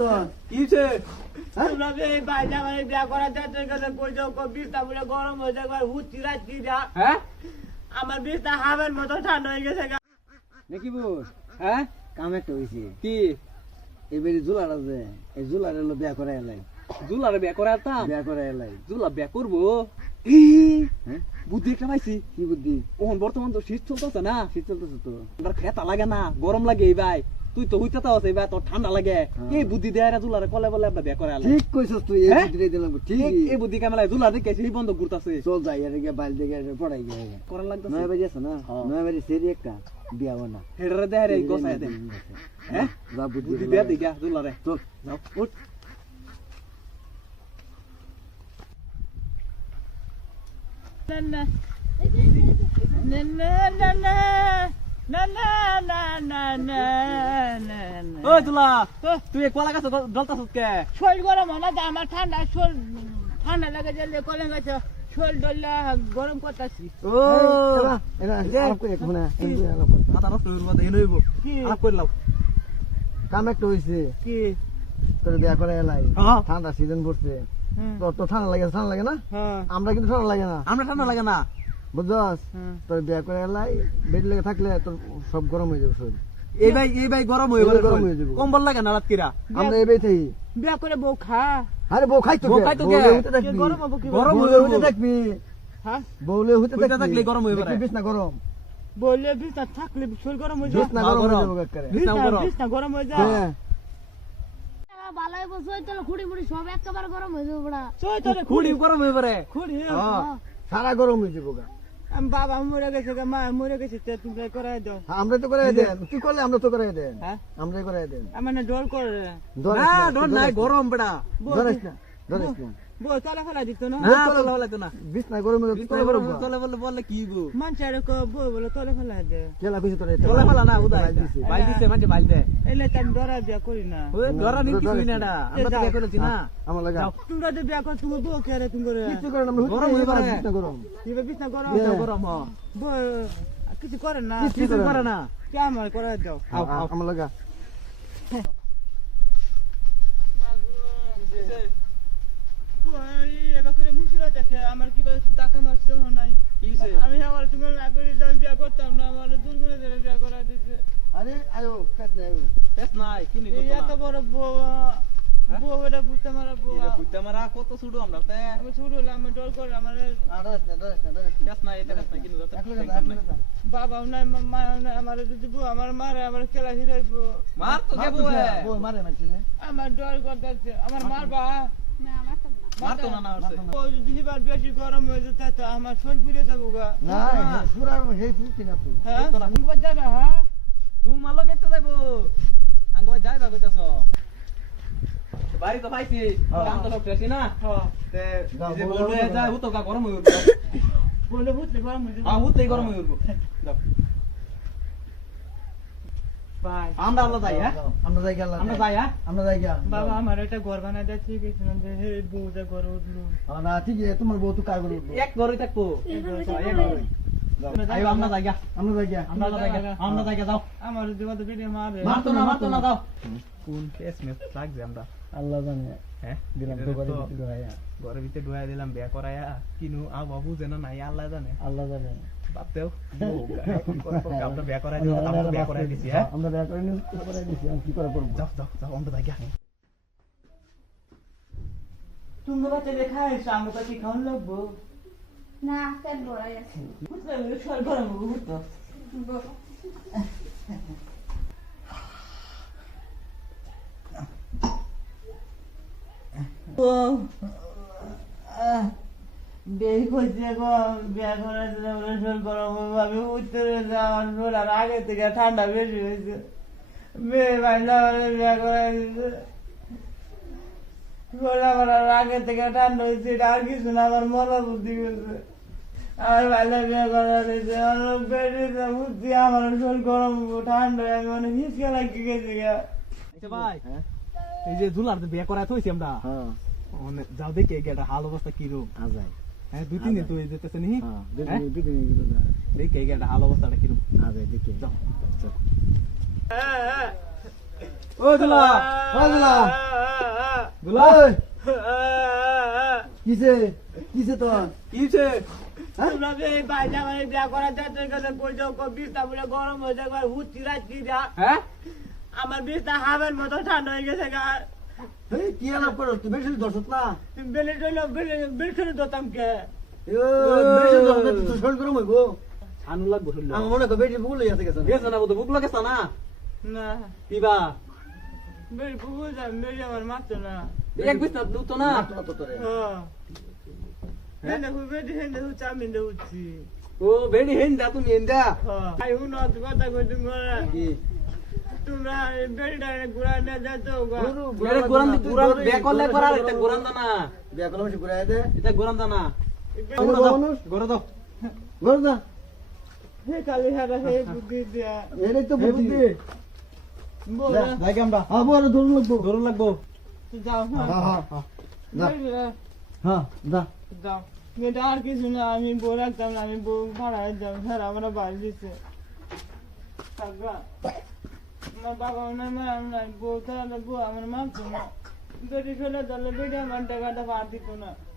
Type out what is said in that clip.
তো কিছে তোমরা এই বাইরে আমার বিয়া করা যাচ্ছে কাছে কই যাও কো বিছনা বলে গরম হয়ে যায় আর হুতি রাখি যা হ্যাঁ আমার বিছনা হাবের মতো ঠান্ডা হয়ে গেছে নাকি বল হ্যাঁ কাম একটা হইছে কি এবারে জুলার আছে এই জুলার হলো বিয়া করে এলাই জুলারে বিয়া করে আতাম বিয়া করে এলাই জুলা বিয়া করবো হ্যাঁ বুদ্ধি একটা পাইছি কি বুদ্ধি ওহন বর্তমান তো শীত চলতেছে না শীত চলতেছে তো আমার খেতা লাগে না গরম লাগে এই ভাই তুই তো হইতে তাও এই ভাই তোর ঠান্ডা লাগে এই বুদ্ধি দেয় জুলারে কলে বলে আমরা বিয়া করে আলাই ঠিক কইছস তুই এই হ্যাঁ? বুদ্ধি দিলাম ঠিক এই বুদ্ধি কামালাই জুলা দেখে সেই বন্ধ ঘুরতাছে চল যাই আর গিয়ে বাইল দেখে পড়াই গিয়ে করার লাগতেছে নয় বাজে আছে না হ্যাঁ। 9 বাজে সেরি একটা বিয়া বানা হেডরে দেয় রে গোসায় দে হ্যাঁ যা বুদ্ধি বুদ্ধি দেয়া দিগা জুলারে চল যাও উঠ না না না না না না না না না না না না ওই জুলা তুই কলা গাছ ডলতাছিস কে শরীর গরম হয় না আমার ঠান্ডা শরীর ঠান্ডা লাগে গেলে কলে গেছে শরীর ডললে গরম করতেছি ও এরা আলাপ করে কোনা মাথা নষ্ট হইব দেই নইব কি আলাপ করে লাও কাম একটা হইছে কি তোর বিয়া করে এলাই হ্যাঁ। ঠান্ডা সিজন পড়ছে তোর তো ঠান্ডা লাগে না হ্যাঁ আমরা কিন্তু ঠান্ডা লাগে না আমরা ঠান্ডা লাগে না বুঝছস হ্যাঁ তোর বিয়া করে এলাই বেড লেগে থাকলে তোর সব গরম হয়ে যাবে শরীর এই ভাই গরম হইব এই ভাই গরম হয়ে যাবে। কম্বল লাগে না রাত কিরা আমরা এই বেতেই বিয়া করে বউ খা আরে বউ খাই তো বউ খাই তো কে? হইতে কে থাকবি গরম হবো কি গরম বউলে হইব। হইতে থাকবি হ্যাঁ বউলে হইতে হইতে থাকবি থাকলে গরম হইবে রে। বিছনা গরম বললে বিছনা থাকলে শরীর গরম হয়ে যায় বিছনা হ্যাঁ, গরম হয়ে গরম। যাবে করে বিছনা গরম। বিছনা গরম হয়ে যায় হ্যাঁ বালাই বসে তাহলে খুঁড়ি মুড়ি সব একেবারে গরম হয়ে যাবে বড়া সই তোরে খুড়ি গরম হইব রে খুঁড়ি হ্যাঁ সারা গরম হয়ে যাবে গা আমি বাবা মরে গেছে গা, মা মরে গেছে তে তুমি করাই দাও আমরা তো করে দেন তুই করলে আমরা তো করে দেন হ্যাঁ আমরাই করে দেন আমার না ডর করে না ডর নাই গরম বেটা ধরিস না ধরিস না বউ তলে ফেলা দিত না না তলে হলে তো না বিছনা গরম হলে তলে গরম তলে বললে বললে কি গো মানুষের বউ বলে তলে ফেলা দে কেলা কইছে তোরে তলে ফেলা না উদা দিছে। বাইল দিছে মানে বাইল দে এলে তো আমি ডরা বিয়া করি না ওই ধরা নি কিছু না এটা আমরা তো বিয়ে করেছি না আমার লাগা যাও। তোমরা যে বিয়া কর তুমি বউ কে রে তুমি করে কিছু করে না আমরা গরম হয়ে পারে। বিছনা গরম দিবে বিছনা গরম বিছনা গরম হ বউ কিছু করে না কিছু করে না কে আমার করে দাও আও আও আমার লাগা এবার করে মুসুরা দেখে আমার কি ডাকা মারছে নাই কিছে আমি আমার তুমি আগে বিয়া করতাম না আমার দূর করে দিলে বিয়া করা দিচ্ছে আরে আয়ো কাট না আয়ো বেশ নাই কি নি এই কত এত বড় বউ বউ এটা বুঝতে মারা বউ না বুঝতে মারা কত ছুড়ো আমরা তে আমি ছোট হলাম আমি ডর করে আমার আড়াস না বেশ নাই এটা বেশ নাই কি নি যত বাবা নাই মা নাই আমার যদি বউ আমার মারে আমার খেলা হিরাইব মার তো কে বউ বউ মারে মারছে না আমার ডর করতেছে আমার মারবা না আমার তো না মার তো না না হচ্ছে ও যদি এবার বেশি গরম হয়ে যেত তো আমার শরীর পুড়ে যাবো গা না পুরা হেই ফুটি না তো হ্যাঁ তুমি যাবে হ্যাঁ তুমি মালো কেতে যাইবো আঙ্গ যাইবা কইতাছ বাড়ি তো পাইছি কাম তো সব শেষই না হ্যাঁ তে এই যে বলবে যায় হুতো গা গরম হই বলে বুঝলে গরম হয়ে যাবে হুতই গরম হই উঠবো ভাই আমরা আল্লাহ যাই হ্যাঁ আমরা যাই গেলাম আমরা যাই হ্যাঁ আমরা যাই গেলাম বাবা আমার একটা ঘর বানাই দিয়েছে গেছিলাম যে হে বউটা ঘর উঠলো না ঠিক আছে তোমার বউ তো কাজ করবে এক ঘরে থাকবো এক ঘরে আইও আমরা যাই গা আমরা যাই গেলাম আমরা যাই গা যাও আমার দিবা তো ভিডিও মারবে মারতো না দাও কোন কেস মে লাগবে আমরা আল্লাহ জানে হ্যাঁ দিলাম তো করে দিতে ভাইয়া ঘরের ভিতরে ঢুকাই দিলাম বিয়া করাইয়া কিনু আ বাবু যেন নাই আল্লাহ জানে আল্লাহ জানে বাপতেও আমরা বিয়া করাই দিলাম আমরা বিয়া করাই দিছি হ্যাঁ আমরা বিয়া করে নিয়ে করে দিছি আমি কি করে করব যাও যাও যাও আমরা যাই গা তুমি বাচ্চা দেখা এসে আমরা তো কি খাওয়ান লাগবো না পেট ভরা গেছে বুঝলে শরীর গরম হবে বুঝতো বেশ করছে গো বিয়া করার জন্য বলে শরীর গরম হবে আমি উত্তরে যাওয়ার শরীর আর আগে থেকে ঠান্ডা বেশি হয়েছে মেয়ে বান্ধা বিয়া করাই দিচ্ছে গোলা বলার আগে থেকে ঠান্ডা হয়েছে এটা আর কিছু না আমার মনে বুদ্ধি করছে আমার ভালো বিয়ে করা হয়েছে আমার বেড়ে বুদ্ধি আমার শরীর গরম ঠান্ডা আমি অনেক হিসকে লাগিয়ে গেছি গা আচ্ছা ভাই এই যে দুলার বিয়া করাই থইছি আমরা হ্যাঁ যাও দেখে এটা হাল অবস্থা কি রূপ আজাই হ্যাঁ 2-3 দিন তো যেতেছে নি হ্যাঁ দুদিন দেখে এটা হাল অবস্থাটা কি রূপ আজাই দেখি যাও ও দুলা ও দুলা দুলা ওই, কিসে কিসে তো কিছে তোমরা যে এই বাইরে আমার বিয়া করার যাতে গেলে কইছো বিছনা বলে গরম হয়ে যাবে হুচি রাখছি যা হ্যাঁ আমার বিছনা হাবের মতো ঠান্ডা হয়ে গেছে গা এই কি আলাপ করো তুই বেশি দর্শক না তুমি বেলে চলো বেলে দতাম কে বেশি দর্শক তো শরীর গরম হইব ছানু লাগবো শুনলো আমার মনে কর বেশি ভুল হইয়া গেছে গেছে না বুঝ বুক লাগেছ না না কিবা বেলে বুঝ বেলে আমার মারতো না এক বিছ না দুত না না তো তোরে হ্যাঁ হেন্দে বেলে হেন্দে চামিন দে উঠছি ও বেড়ি হেন্দা তুমি হেন্দা হ্যাঁ আই হুনো কথা কই তুমি কি তোমরা বেলটা গুড়া না যেত গা বেড়ে গোরান দি গোরান বে করলে করার এটা গোরান দানা বিয়া করলাম সে ঘুরাই দে এটা গোরান দানা আমরা মানুষ গোরা দাও ঘর দা হে কালি হারা হে বুদ্ধি দিয়া এটাই তো বুদ্ধি বলে যাই আমরা আবার ধরুন লাগবো ধরুন লাগবো যাও হ্যাঁ হ্যাঁ যা বেলে হ্যাঁ যা যাও মেয়েটা আর কিছু না আমি বউ রাখতাম না আমি বউ ভাড়া যাও স্যার আমরা বাড়ি দিচ্ছে থাকবা আমার বাবা নাই মা নাই বউ তাহলে বউ আমার মানতো না বেটি ফেলে ধরলে বেটি আমার টাকাটা ভাড় দিত না